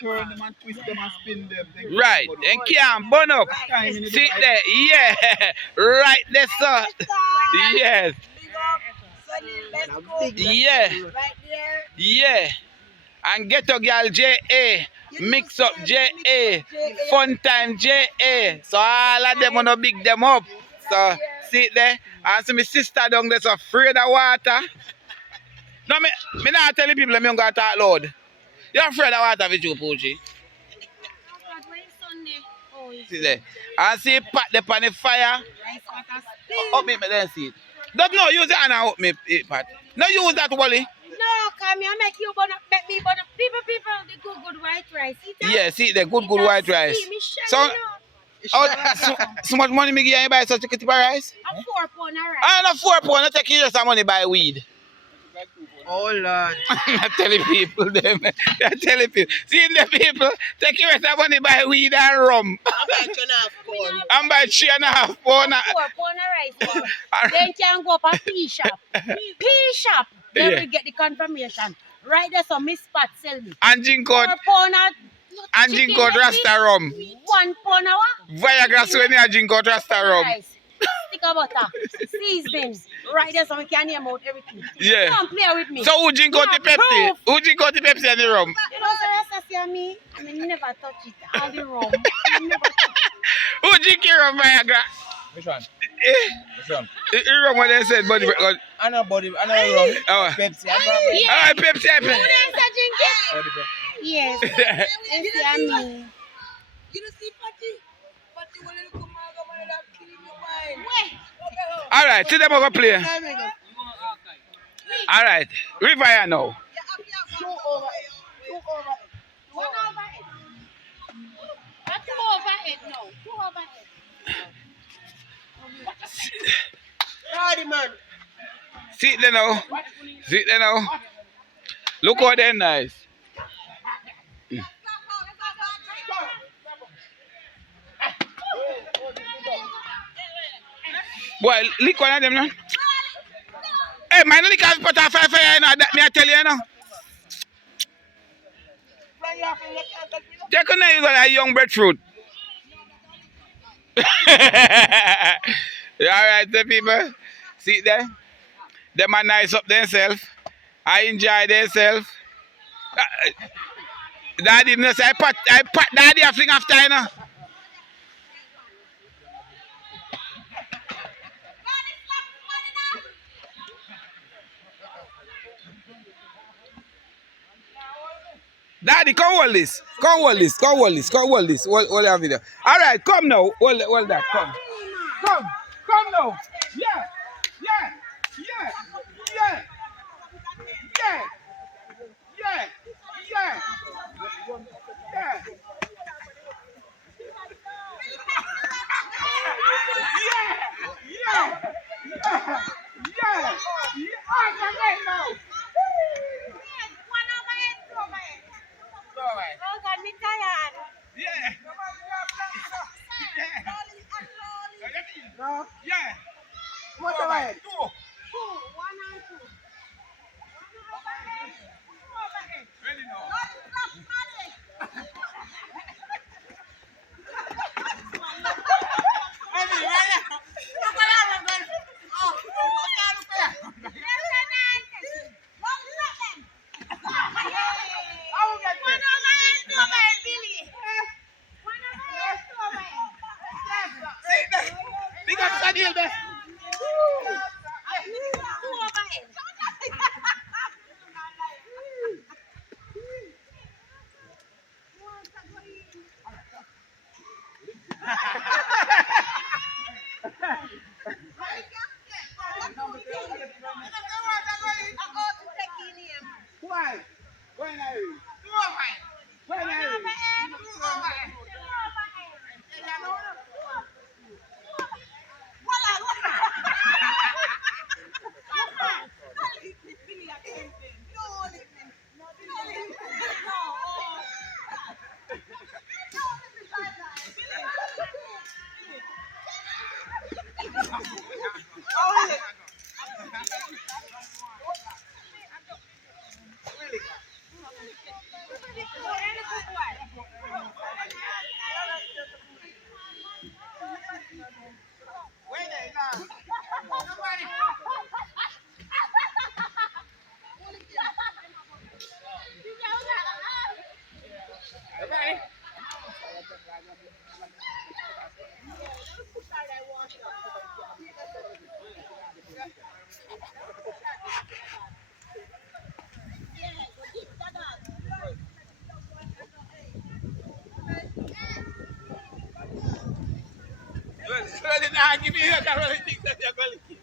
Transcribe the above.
Turn them and twist them and spin them. Right, and can't burn up. See there, yeah. Right there, sir. Yes. Yeah. Yeah. And Ghetto Girl J.A. Mix up J.A. Fun Time J.A. So all of them wanna big them up. So see it there. And see my sister down there's afraid of water. No, me not telling people I'm gonna talk loud. You're afraid of water with you, Poochie. See there. And see it pat the on the fire. Up me then see it. Don't know, use the hand and up me pat. No use that, Wally. No, come here, make you make me people the good white rice. Yeah, see the good white rice. So, so much money me give you buy such a kitty rice? A 4 pound of rice. I not 4 pound, I take you just some money buy weed. Oh Lord. I'm telling people them. I'm telling people. See the people, take you rest of money buy weed and rum. I'm buy 3.5 pound. 4 pound of rice. Then can go up a pea shop. Pea shop. Then we get the confirmation. Right there, so Miss Pat sell me. And drink out. 4 pound of And drink out Rasta rum. 1 pound of what? Viagra when you drink out Rasta rum. Rice. Stick of butter. Seasonings. Right there, so we can name out everything. Yeah. Come play with me. So who drink out the Pepsi? Who drink out the Pepsi and the rum? You know, the Rasta see me, I mean, never touch it. All the rum. I never touch it. Who drink your rum, Viagra? Which one? Which one? The rum what they said, buddy. I know rum. Oh. Pepsi. Oh, Pepsi. Who dance a drink it? Yes. And see me. You don't see Patty? Patty will look at my government that killing your mind. All right, see them go play. All right, Riverside now. 2 over 8. 1 over 8. That's 2 over 8 now. 2 over 8. Ready, man. See it there now. See it there now. Look how they're nice. Boy, lick one of them now. Hey, man, lick have put a fire, you know, that me I tell you, you know. They couldn't use a young breadfruit. Alright, the people. See it there? Them are nice up themselves. I enjoy themselves. Daddy, no say, I pat daddy a fling after, you know. Daddy, come hold this. Come hold this. Come hold this. Come hold this. Hold that video. All right, come now. Hold that. Come. Come now. Yeah. Yeah. Yeah. Yeah. Yeah. Yeah. Yeah. Yeah. Oh God, me tired. Yeah. Yeah. What the way? 2, 1 and 2. Ready now. Big up Sadil there. Why? When are you? When are you? Rolly, nah, give me here, Rolly thinks that you're going to